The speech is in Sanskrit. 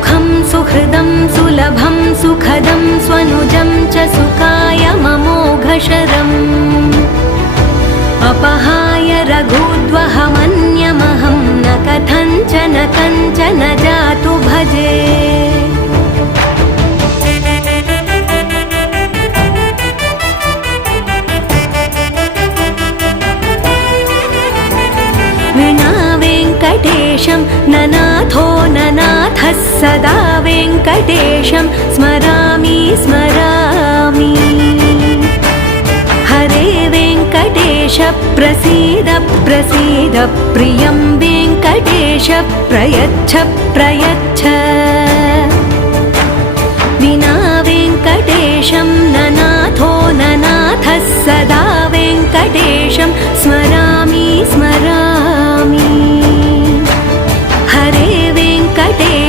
सुखं सुहृदं सुलभं सुखदं स्वनुजं च सुखाय ममोघशरम् अपहाय रघुद्वहमन्यमहं न कथञ्चन कञ्चन जातु भजे विना वेङ्कटेशं ननाथो ननाथः सदा वेङ्कटेशं स्मरामि स्मरामि हरे वेङ्कटेश प्रसीद प्रसीद प्रियं वेङ्कटेश प्रयच्छ प्रयच्छ